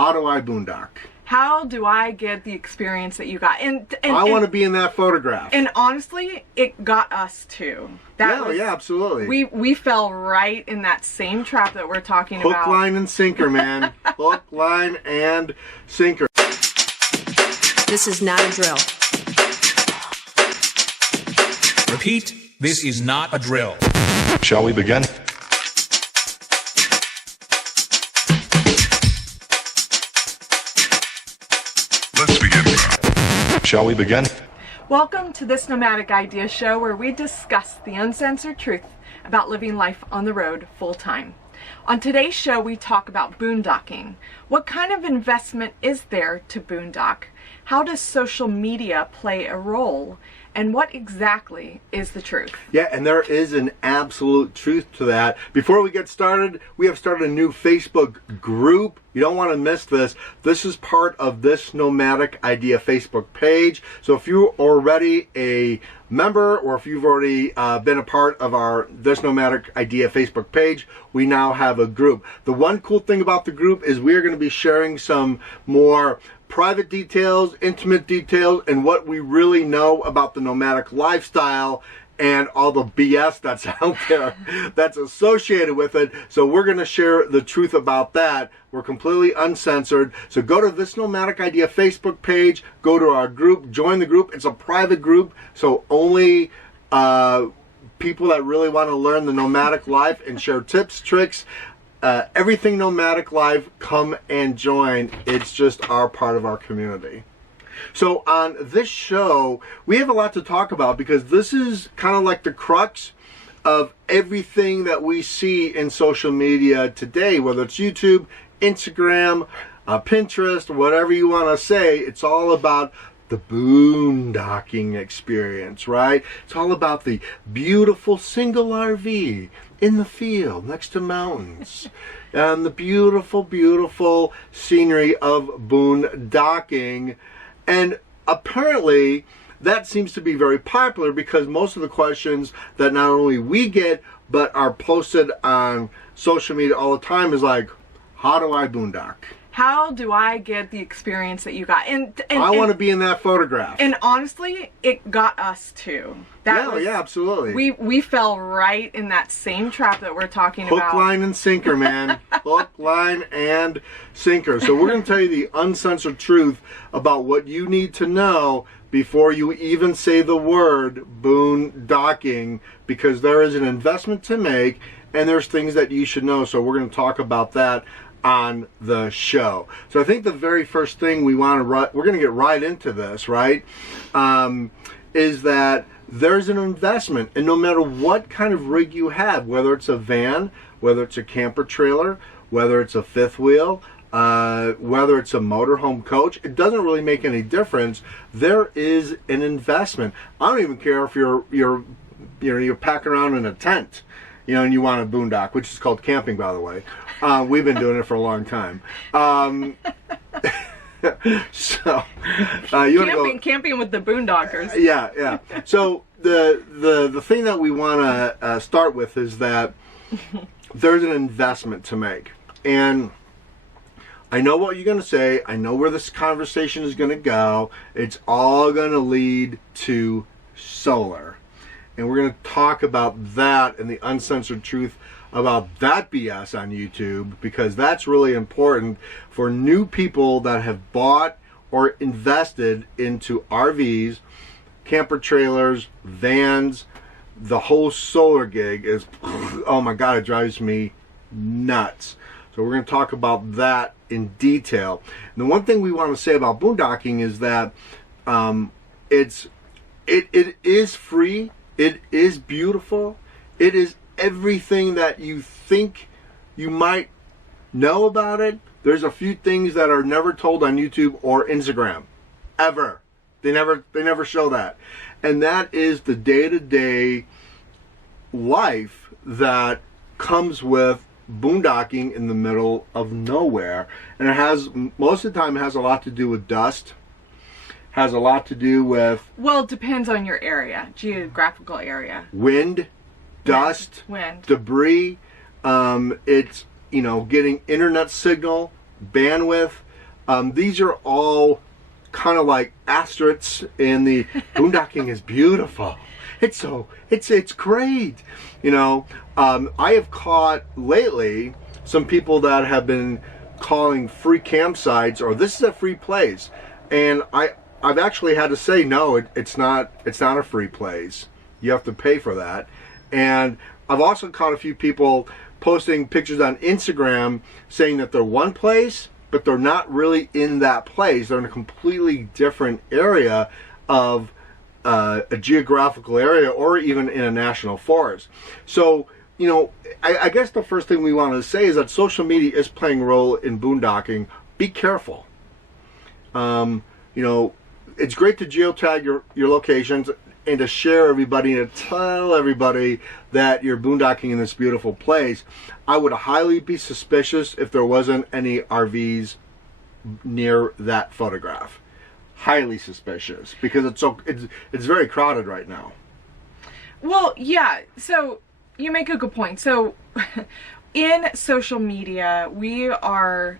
How do I boondock? How do I get the experience that you got? And I want to be in that photograph. And honestly, it got us too. Yeah, absolutely. We fell right in that same trap that we're talking about. Hook, line, and sinker, man. Hook, line, and sinker. This is not a drill. Repeat, this is not a drill. Shall we begin? Let's begin. Shall we begin? Welcome to this Nomadic Idea show where we discuss the uncensored truth about living life on the road full time. On today's show, we talk about boondocking. What kind of investment is there to boondock? How does social media play a role? And what exactly is the truth? Yeah, and there is an absolute truth to that. Before we get started, we have started a new Facebook group. You don't want to miss this. This is part of this Nomadic Idea Facebook page. So if you're already a member or if you've already been a part of our This Nomadic Idea Facebook page, we now have a group. The one cool thing about the group is we are going to be sharing some more private details, intimate details, and what we really know about the nomadic lifestyle and all the BS that's out there that's associated with it. So we're going to share the truth about that. We're completely uncensored. So go to This Nomadic Idea Facebook page, go to our group, join the group. It's a private group, so only people that really want to learn the nomadic life and share tips, tricks, everything nomadic life, come and join. It's just our part of our community. So on this show, we have a lot to talk about because this is kind of like the crux of everything that we see in social media today, whether it's YouTube, Instagram, Pinterest, whatever you want to say. It's all about the boondocking experience, right? It's all about the beautiful single RV in the field next to mountains and the beautiful, beautiful scenery of boondocking. And apparently that seems to be very popular because most of the questions that not only we get but are posted on social media all the time is like, how do I boondock? How do I get the experience that you got? And I want to be in that photograph. And honestly, it got us too. Yeah, absolutely. We fell right in that same trap that we're talking about. Hook, line, and sinker, man. Hook, line, and sinker. So we're going to tell you the uncensored truth about what you need to know before you even say the word boondocking, because there is an investment to make and there's things that you should know. So we're going to talk about that on the show. So I think the very first thing we're going to get right into this, right, is that there's an investment, and no matter what kind of rig you have, whether it's a van, whether it's a camper trailer, whether it's a fifth wheel, whether it's a motorhome coach, it doesn't really make any difference. There is an investment. I don't even care if you're packing around in a tent, and you want a boondock, which is called camping, by the way. We've been doing it for a long time. So camping with the boondockers. Yeah. So the thing that we want to start with is that there's an investment to make, and I know what you're going to say. I know where this conversation is going to go. It's all going to lead to solar. And we're going to talk about that and the uncensored truth about that BS on YouTube, because that's really important for new people that have bought or invested into RVs, camper trailers, vans. The whole solar gig is, oh my God, it drives me nuts. So we're going to talk about that in detail. And the one thing we want to say about boondocking is that it is free. It is beautiful. It is everything that you think you might know about it. There's a few things that are never told on YouTube or Instagram, ever. They never show that. And that is the day-to-day life that comes with boondocking in the middle of nowhere. And it has, most of the time, it has a lot to do with dust. Has a lot to do with... Well, it depends on your area, geographical area. Wind, dust, debris. It's, getting internet signal, bandwidth. These are all kind of like asterisks in the boondocking is beautiful. It's great. You know, I have caught lately some people that have been calling free campsites, or this is a free place, and I've actually had to say no, it's not a free place. You have to pay for that. And I've also caught a few people posting pictures on Instagram saying that they're one place, but they're not really in that place. They're in a completely different area of a geographical area, or even in a national forest. So, you know, I guess the first thing we want to say is that social media is playing a role in boondocking. Be careful. You know, it's great to geotag your locations and to share everybody and to tell everybody that you're boondocking in this beautiful place. I would highly be suspicious if there wasn't any RVs near that photograph. Highly suspicious, because it's very crowded right now. Well, yeah, so you make a good point. So in social media, we are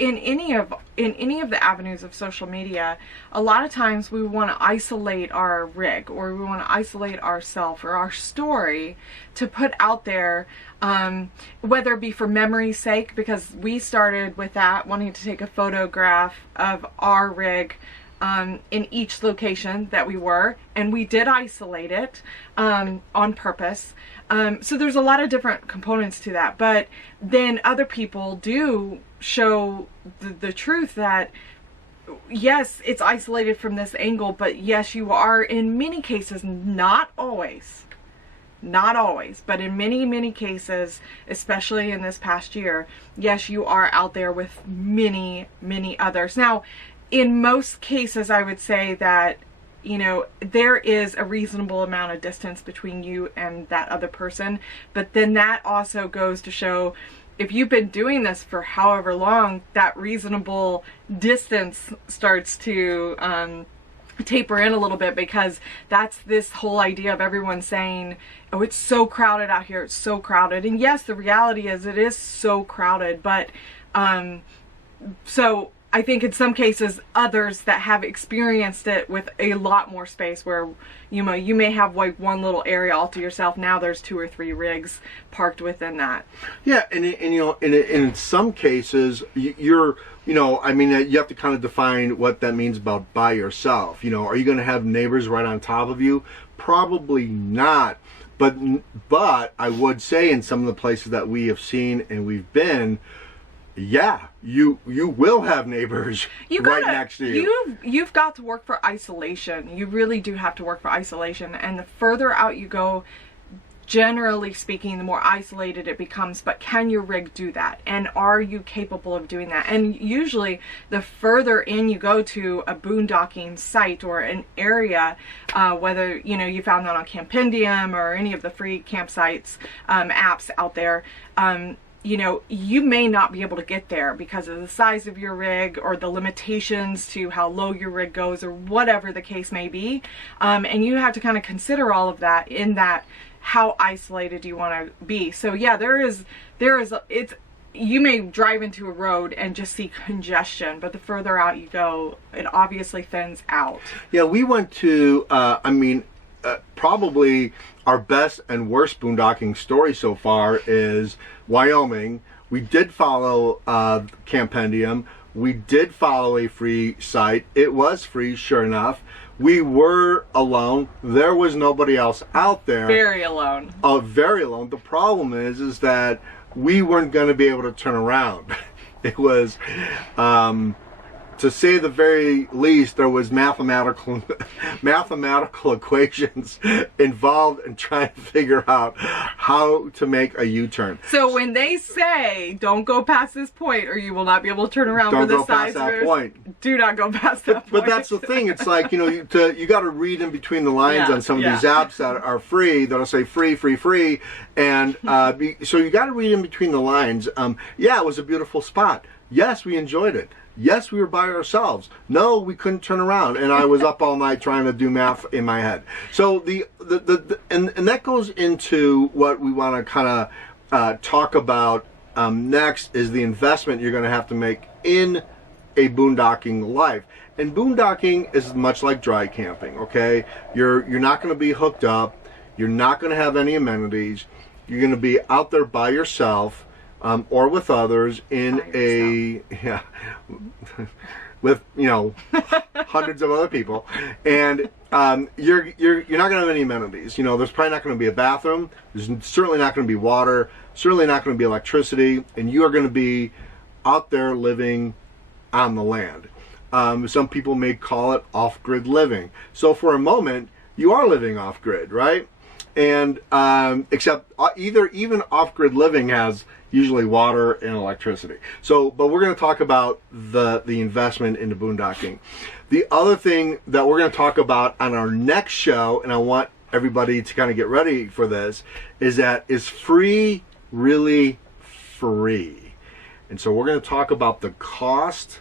in any of the avenues of social media, a lot of times we want to isolate our rig, or we want to isolate ourselves or our story to put out there, whether it be for memory's sake, because we started with that, wanting to take a photograph of our rig in each location that we were, and we did isolate it on purpose. So there's a lot of different components to that, but then other people do show the truth that yes, it's isolated from this angle, but yes, you are in many cases, not always, but in many cases, especially in this past year, yes, you are out there with many others. Now, in most cases, I would say that, you know, there is a reasonable amount of distance between you and that other person, but then that also goes to show, if you've been doing this for however long, that reasonable distance starts to taper in a little bit, because that's this whole idea of everyone saying, oh, it's so crowded out here, it's so crowded. And yes, the reality is it is so crowded, but so I think in some cases, others that have experienced it with a lot more space, where you may have like one little area all to yourself. Now there's 2 or 3 rigs parked within that. Yeah, and you know, in some cases, you have to kind of define what that means about by yourself. You know, are you going to have neighbors right on top of you? Probably not. But I would say in some of the places that we have seen and we've been, yeah, you will have neighbors right next to you. You've got to work for isolation. You really do have to work for isolation. And the further out you go, generally speaking, the more isolated it becomes. But can your rig do that? And are you capable of doing that? And usually the further in you go to a boondocking site or an area, whether you found that on Campendium or any of the free campsites apps out there, you may not be able to get there because of the size of your rig or the limitations to how low your rig goes, or whatever the case may be. And you have to kind of consider all of that in that, how isolated you want to be. So yeah, you may drive into a road and just see congestion, but the further out you go, it obviously thins out. Yeah, we went to, probably our best and worst boondocking story so far is Wyoming. We did follow Campendium. We did follow a free site. It was free, sure enough. We were alone. There was nobody else out there. Very alone. Very alone. The problem is that we weren't going to be able to turn around. It was, to say the very least, there was mathematical equations involved in trying to figure out how to make a U-turn. So when they say, don't go past this point or you will not be able to turn around, don't for go the size past that of it, point. Do not go past that point. But that's the thing. It's like, you got to read in between the lines on some of these apps that are free. That'll say free, and so you got to read in between the lines. Yeah, it was a beautiful spot. Yes, we enjoyed it. Yes, we were by ourselves. No, we couldn't turn around, and I was up all night trying to do math in my head. So and that goes into what we want to kind of talk about next, is the investment you're going to have to make in a boondocking life. And boondocking is much like dry camping, okay? You're not going to be hooked up. You're not going to have any amenities. You're going to be out there by yourself or with others in yeah, with, you know, hundreds of other people. And you're not going to have any amenities. You know, there's probably not going to be a bathroom. There's certainly not going to be water. Certainly not going to be electricity. And you are going to be out there living on the land. Some people may call it off-grid living. So for a moment, you are living off-grid, right? And except even off-grid living has usually water and electricity. So, but we're going to talk about the investment into boondocking. The other thing that we're going to talk about on our next show, and I want everybody to kind of get ready for this, is free really free? And so we're going to talk about the cost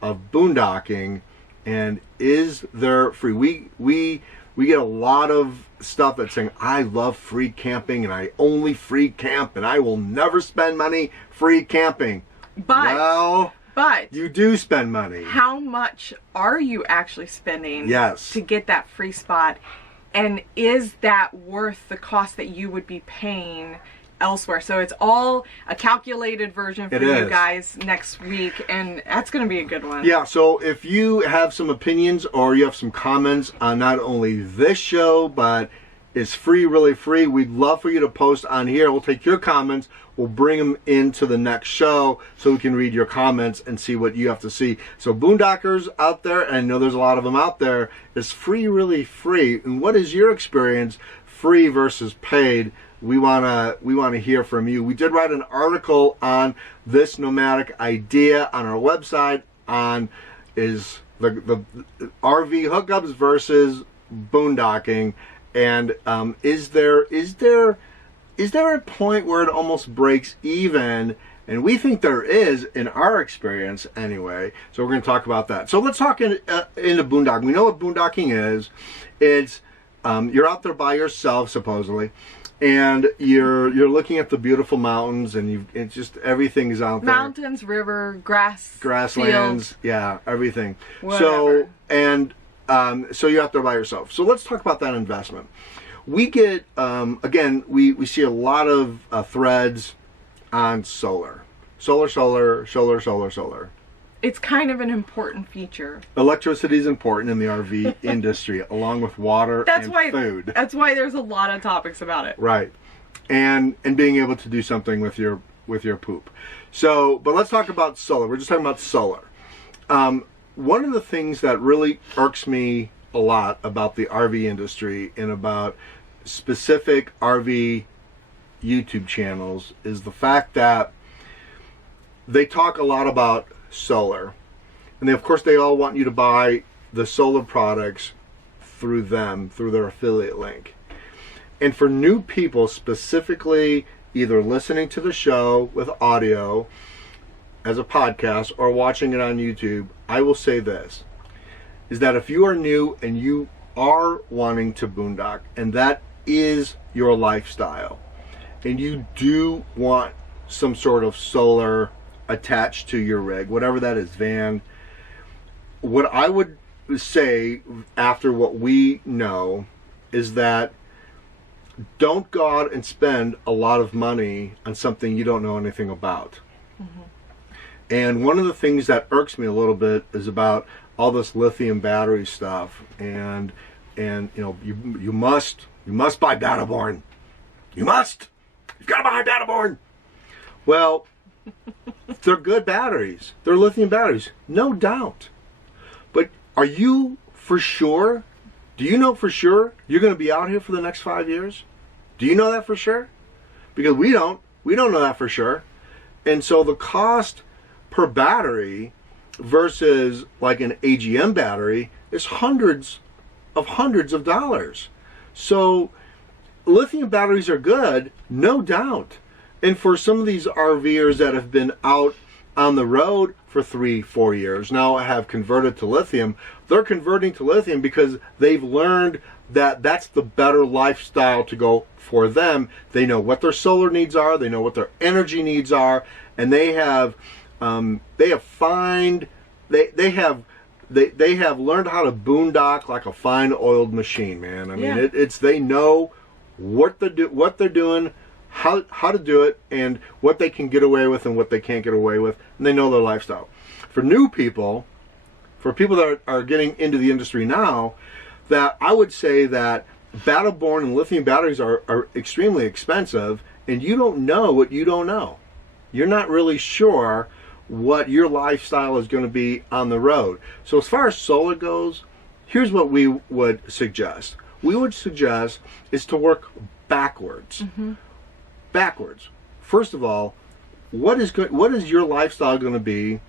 of boondocking, and is there free? We get a lot of stuff that's saying, I love free camping and I only free camp and I will never spend money free camping. But you do spend money. How much are you actually spending to get that free spot? And is that worth the cost that you would be paying elsewhere? So it's all a calculated version for you guys next week, and that's going to be a good one. Yeah, so if you have some opinions or you have some comments on not only this show, but is free really free, we'd love for you to post on here. We'll take your comments, we'll bring them into the next show so we can read your comments and see what you have to see. So boondockers out there, and I know there's a lot of them out there, is free really free? And what is your experience, free versus paid? We wanna hear from you. We did write an article on this nomadic idea on our website on is the RV hookups versus boondocking, and is there a point where it almost breaks even? And we think there is, in our experience anyway. So we're going to talk about that. So let's talk into boondocking. We know what boondocking is. It's you're out there by yourself supposedly, and you're looking at the beautiful mountains, and it's just everything's out there. Mountains, river, grasslands, fields, yeah, everything. Whatever. So you're out there by yourself. So let's talk about that investment. We get again, we see a lot of threads on solar. It's kind of an important feature. Electricity is important in the RV industry, along with water and food. That's why there's a lot of topics about it. Right, and being able to do something with your poop. So, but let's talk about solar. We're just talking about solar. One of the things that really irks me a lot about the RV industry and about specific RV YouTube channels is the fact that they talk a lot about solar, and of course they all want you to buy the solar products through their affiliate link. And for new people specifically, either listening to the show with audio as a podcast or watching it on YouTube, I will say this, is that if you are new and you are wanting to boondock, and that is your lifestyle, and you do want some sort of solar attached to your rig, whatever that is, van, what I would say after what we know is that don't go out and spend a lot of money on something you don't know anything about. Mm-hmm. And one of the things that irks me a little bit is about all this lithium battery stuff, and you know, you must buy Battleborn. You've got to buy Battleborn. Well, they're good batteries. They're lithium batteries, no doubt. But are you for sure? Do you know for sure you're going to be out here for the next 5 years? Do you know that for sure? Because we don't know that for sure. And so the cost per battery versus like an AGM battery is hundreds of dollars. So lithium batteries are good, no doubt. And for some of these RVers that have been out on the road for 3-4 years now have converted to lithium, they're converting to lithium because they've learned that that's the better lifestyle to go for them. They know what their solar needs are, they know what their energy needs are, and they have found they have learned how to boondock like a fine oiled machine, man. I mean, Yeah. it's they know what they're doing, how to do it, and what they can get away with and what they can't get away with, and they know their lifestyle. For new people, for people that are getting into the industry now, that I would say that battle-born and lithium batteries are extremely expensive, and you don't know what you don't know. You're not really sure what your lifestyle is going to be on the road. So as far as solar goes, here's what we would suggest. We would suggest is to work backwards. Backwards. First of all, what is your lifestyle going to be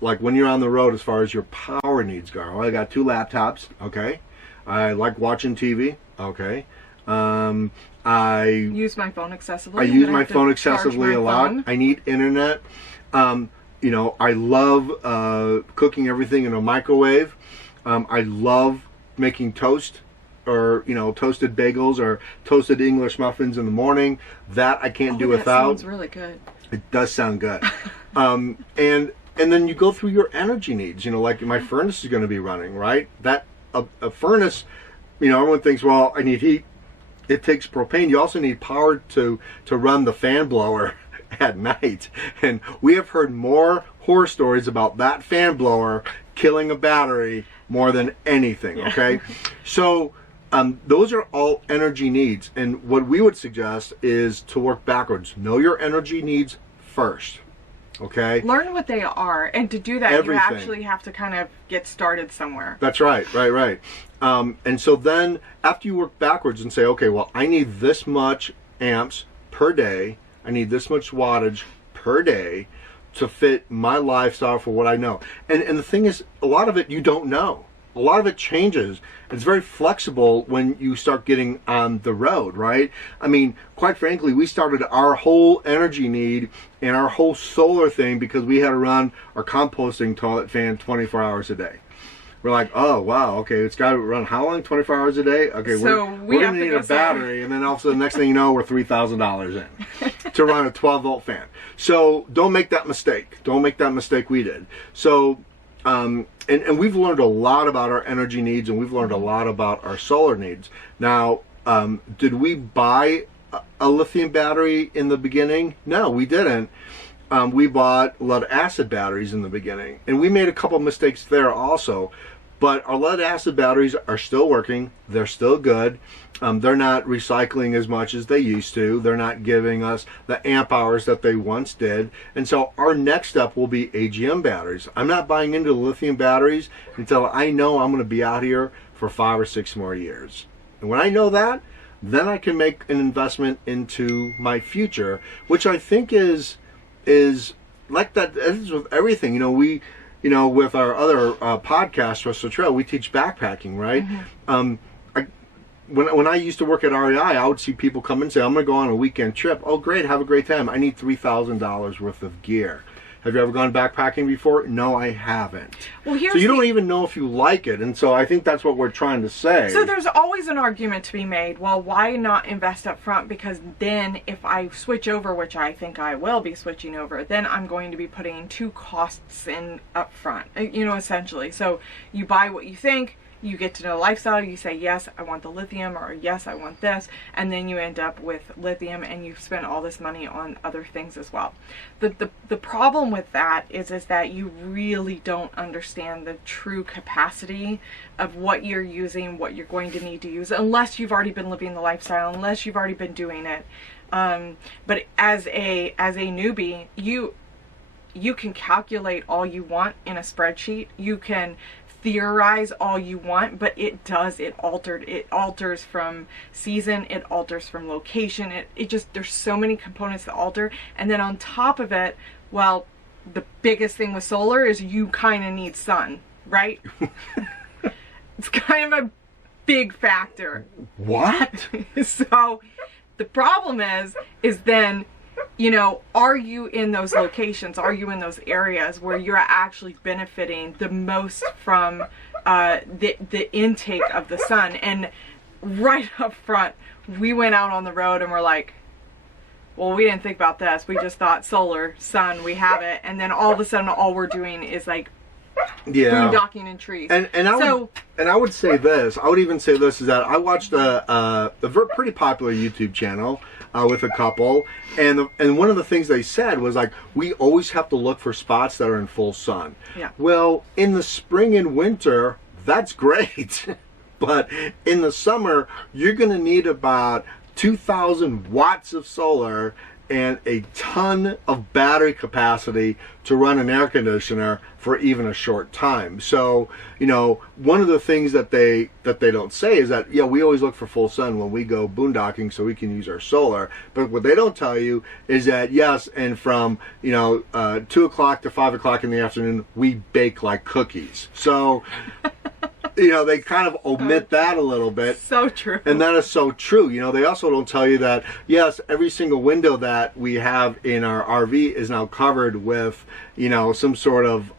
like when you're on the road as far as your power needs go? Well, I got 2 laptops, okay. I like watching TV, okay. I use my phone excessively. I use my phone excessively a lot. Phone. I need internet. You know, I love cooking everything in a microwave. I love making toast, or toasted bagels or toasted English muffins in the morning. That I can't do without. That sounds really good. It does sound good. And then you go through your energy needs. Like my furnace is going to be running, right? That a furnace, everyone thinks, well, I need heat. It takes propane. You also need power to run the fan blower at night. And we have heard more horror stories about that fan blower killing a battery more than anything, okay? So those are all energy needs. And what we would suggest is to work backwards. Know your energy needs first, okay? Learn what they are. And to do that, Everything. you actually have to kind of get started somewhere. That's right. And so then after you work backwards and say, okay, well, I need this much amps per day. I need this much wattage per day to fit my lifestyle for what I know. And the thing is, a lot of it you don't know. A lot of it changes. It's very flexible when you start getting on the road, right? I mean, quite frankly, we started our whole energy need and our whole solar thing because we had to run our composting toilet fan 24 hours a day. We're like, oh, wow, okay, it's got to run how long? 24 hours a day? Okay, So we're going to need a battery, and then also the next thing you know, we're $3,000 in to run a 12-volt fan. So don't make that mistake. Don't make that mistake we did. So, and we've learned a lot about our energy needs, and we've learned a lot about our solar needs. Now, did we buy a lithium battery in the beginning? No, we didn't. We bought lead acid batteries in the beginning, and we made a couple mistakes there also. But our lead acid batteries are still working. They're still good. They're not recycling as much as they used to. They're not giving us the amp hours that they once did. And so our next step will be AGM batteries. I'm not buying into the lithium batteries until I know I'm going to be out here for 5 or 6 more years. And when I know that, then I can make an investment into my future, which I think is like that. As with everything, with our other podcast, Trust the Trail, we teach backpacking, right? When I used to work at REI, I would see people come and say, I'm going to go on a weekend trip. Oh, great, have a great time. I need $3,000 worth of gear. Have you ever gone backpacking before? No, I haven't. Well, so you don't even know if you like it, and so I think that's what we're trying to say. So there's always an argument to be made. Well, why not invest up front? Because then if I switch over, which I think I will be switching over, then I'm going to be putting 2 costs in up front, essentially. So you buy what you think, you get to know lifestyle, you say, yes, I want the lithium, or yes, I want this, and then you end up with lithium and you've spent all this money on other things as well. The problem with that is that you really don't understand the true capacity of what you're using, what you're going to need to use, unless you've already been living the lifestyle, unless you've already been doing it. But as a newbie, you can calculate all you want in a spreadsheet. You can theorize all you want, but it alters from season, it alters from location, it just, there's so many components that alter. And then on top of it, well, the biggest thing with solar is you kind of need sun, right? It's kind of a big factor. What? So the problem is then, are you in those locations? Are you in those areas where you're actually benefiting the most from the intake of the sun? And right up front, we went out on the road and we're like, well, we didn't think about this. We just thought solar, sun, we have it. And then all of a sudden, all we're doing is like Yeah. boondocking in trees. And I would say this. I would even say this is that I watched a pretty popular YouTube channel with a couple, and one of the things they said was like, we always have to look for spots that are in full sun. Yeah. Well, in the spring and winter, that's great, but in the summer, you're going to need about 2,000 watts of solar and a ton of battery capacity to run an air conditioner for even a short time. So, you know, one of the things that they don't say is that, yeah, we always look for full sun when we go boondocking so we can use our solar. But what they don't tell you is that, yes, and from, you know, 2 o'clock to 5 o'clock in the afternoon, we bake like cookies. So, you know, they kind of omit that a little bit. So true. And that is so true. You know, they also don't tell you that, yes, every single window that we have in our RV is now covered with, you know, some sort of,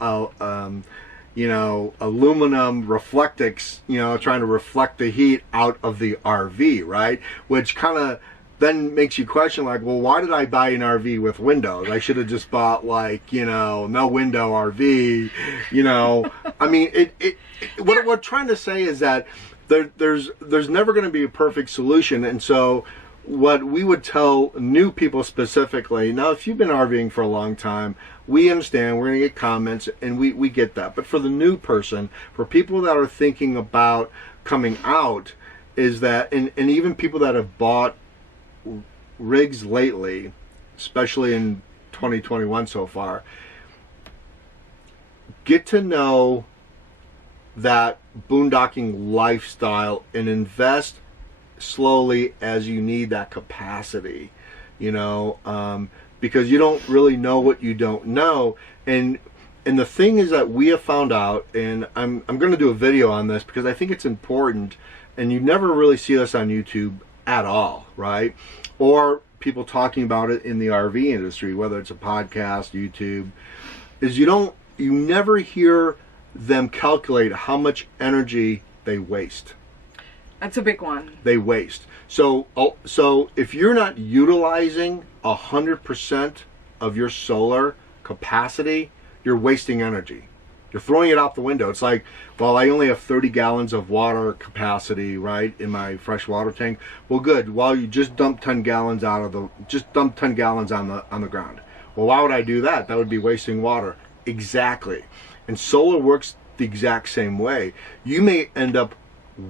you know, aluminum reflectix, you know, trying to reflect the heat out of the RV, right? Which kind of then makes you question, like, well, why did I buy an RV with windows? I should have just bought, like, you know, no window RV, you know. I mean, what we're trying to say is that there's never going to be a perfect solution. And so what we would tell new people specifically, now if you've been RVing for a long time, we understand, we're going to get comments, and we get that. But for the new person, for people that are thinking about coming out, is that, and even people that have bought rigs lately, especially in 2021 so far, get to know that boondocking lifestyle and invest slowly as you need that capacity, you know, because you don't really know what you don't know. And the thing is that we have found out, and I'm going to do a video on this because I think it's important, and you never really see this on YouTube at all, right? Or people talking about it in the RV industry, whether it's a podcast, YouTube, is you never hear them calculate how much energy they waste. That's a big one. They waste. So if you're not utilizing 100% of your solar capacity, you're wasting energy. You're throwing it out the window. It's like, well, I only have 30 gallons of water capacity, right, in my fresh water tank. Well, good. Well, you just dump 10 gallons on the ground. Well, why would I do that? That would be wasting water. Exactly. And solar works the exact same way. You may end up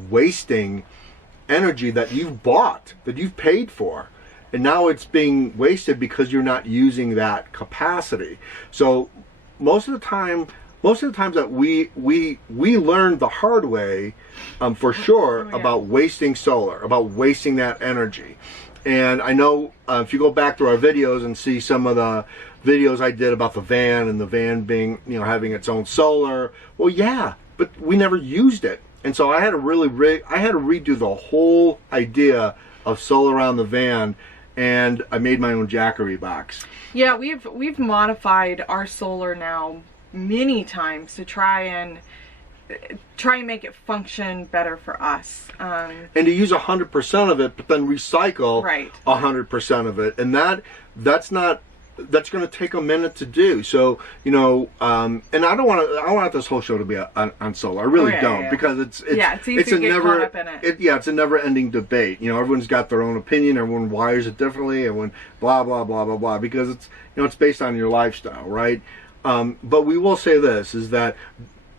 wasting energy that you've bought, that you've paid for, and now it's being wasted because you're not using that capacity. So most of the times that we learned the hard way, for sure, about wasting solar, about wasting that energy. And I know if you go back to our videos and see some of the videos I did about the van, and the van being, you know, having its own solar, well, yeah, but we never used it. And so I had to redo the whole idea of solar on the van, and I made my own Jackery box. Yeah, we've modified our solar now many times to try and make it function better for us. And to use 100% of it, but then recycle 100% of it, and that's going to take a minute to do. So, you know, and I don't want this whole show to be on solar. I really don't, because it's easy to get caught up in it. It's a never-ending debate. You know, everyone's got their own opinion. Everyone wires it differently. Everyone blah blah blah blah blah, because it's, you know, it's based on your lifestyle, right? But we will say this, is that,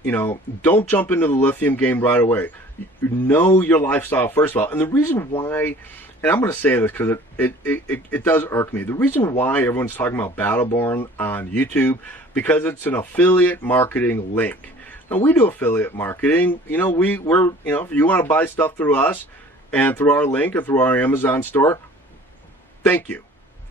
you know, don't jump into the lithium game right away. You know your lifestyle first of all. And the reason why, and I'm going to say this because it does irk me. The reason why everyone's talking about Battleborn on YouTube, because it's an affiliate marketing link. Now, we do affiliate marketing. You know, we're, you know, if you want to buy stuff through us and through our link or through our Amazon store, thank you.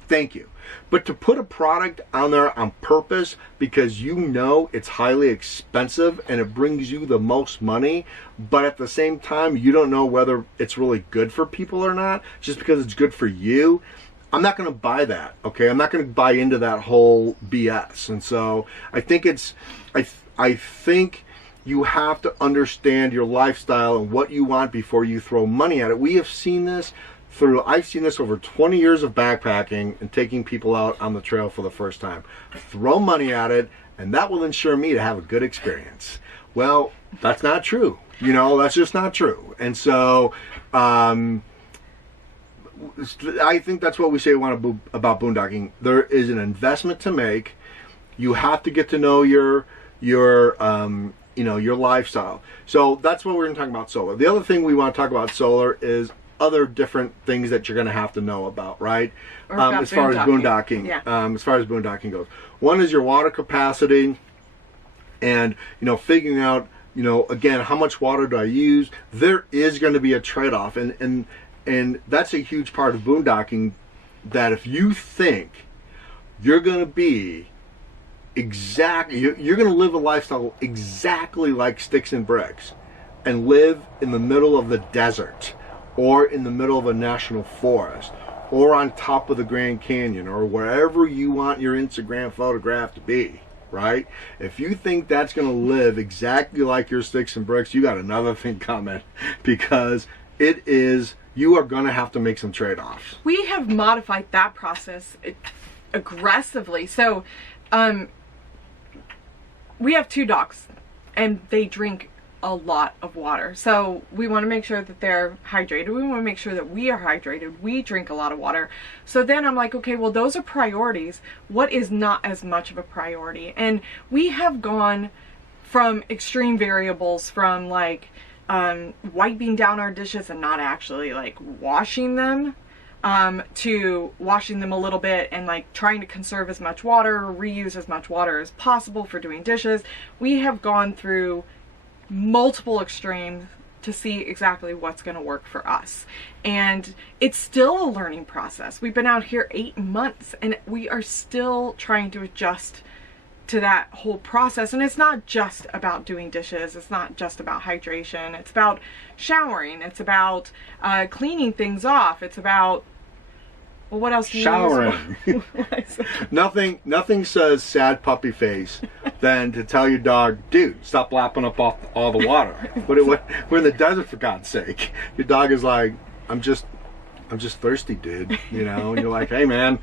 Thank you. But to put a product on there on purpose because you know it's highly expensive and it brings you the most money, but at the same time you don't know whether it's really good for people or not, just because it's good for you, I'm not going to buy that, okay? I'm not going to buy into that whole BS. And so I think I think you have to understand your lifestyle and what you want before you throw money at it. We have seen this I've seen this over 20 years of backpacking and taking people out on the trail for the first time. Throw money at it, and that will ensure me to have a good experience. Well, that's not true. You know, that's just not true. And so, I think that's what we say about boondocking. There is an investment to make. You have to get to know your lifestyle. So that's what we're going to talk about solar. The other thing we want to talk about solar is other different things that you're going to have to know about, right? About as far as boondocking, as far as boondocking goes. One is your water capacity, and figuring out, again, how much water do I use? There is going to be a trade-off, and that's a huge part of boondocking. That if you think you're going to be you're going to live a lifestyle exactly like sticks and bricks, and live in the middle of the desert, or in the middle of a national forest, or on top of the Grand Canyon, or wherever you want your Instagram photograph to be, right? If you think that's going to live exactly like your sticks and bricks, you got another thing coming, because you are going to have to make some trade-offs. We have modified that process aggressively. So, we have 2 dogs, and they drink a lot of water. So we want to make sure that they're hydrated. We want to make sure that we are hydrated. We drink a lot of water. So then I'm like, okay, well, those are priorities. What is not as much of a priority? And we have gone from extreme variables, from like wiping down our dishes and not actually like washing them, to washing them a little bit and like trying to conserve as much water, reuse as much water as possible for doing dishes. We have gone through multiple extremes to see exactly what's going to work for us, and it's still a learning process. We've been out here 8 months, and we are still trying to adjust to that whole process. And it's not just about doing dishes, it's not just about hydration, it's about showering, it's about cleaning things off, it's about, well, what else do you showering. Nothing says sad puppy face than to tell your dog, dude, stop lapping up all the water. We're in the desert, for God's sake. Your dog is like, I'm just thirsty, dude. And you're like, hey, man.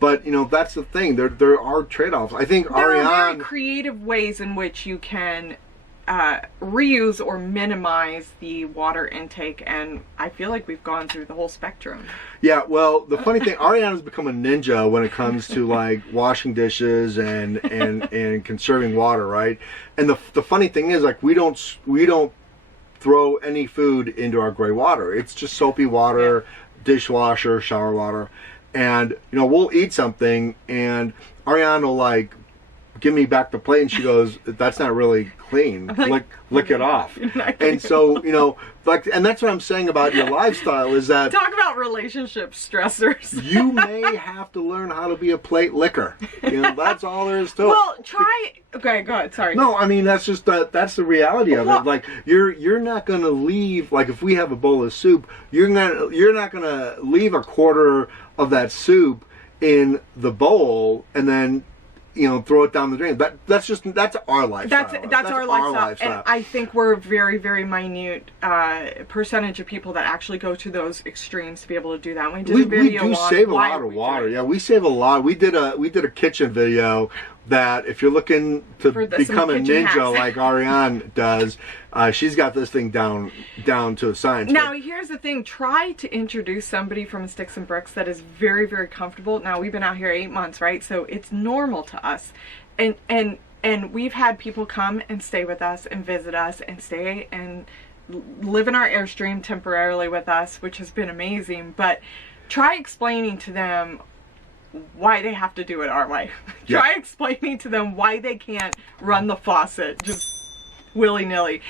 But that's the thing. There are trade-offs. I think there Ariane, are very creative ways in which you can reuse or minimize the water intake, and I feel like we've gone through the whole spectrum. Yeah, well, the funny thing, Ariane has become a ninja when it comes to like washing dishes and conserving water, right? And the funny thing is, like, we don't throw any food into our gray water. It's just soapy water, dishwasher, shower water. And we'll eat something, and Ariane will like give me back the plate, and she goes, that's not really clean. Lick it off. And so, and that's what I'm saying about your lifestyle, is that talk about relationship stressors. You may have to learn how to be a plate licker. That's all there is to it. Well, okay, go ahead, sorry. No, I mean, that's just that's the reality of it. Like, you're not going to leave, like, if we have a bowl of soup, you're not going to leave a quarter of that soup in the bowl and then throw it down the drain. That's our lifestyle. That's our lifestyle. And I think we're a very, very minute percentage of people that actually go to those extremes to be able to do that. We did a video. We do save a lot of water. Yeah, we save a lot. We did a kitchen video that, if you're looking to become a ninja hacks, like Ariane does, she's got this thing down to a science. Now, here's the thing. Try to introduce somebody from Sticks and Bricks that is very, very comfortable. Now, we've been out here 8 months, right? So it's normal to us. And we've had people come and stay with us and visit us and stay and live in our Airstream temporarily with us, which has been amazing. But try explaining to them why they have to do it our way. Try explaining to them why they can't run the faucet just willy-nilly.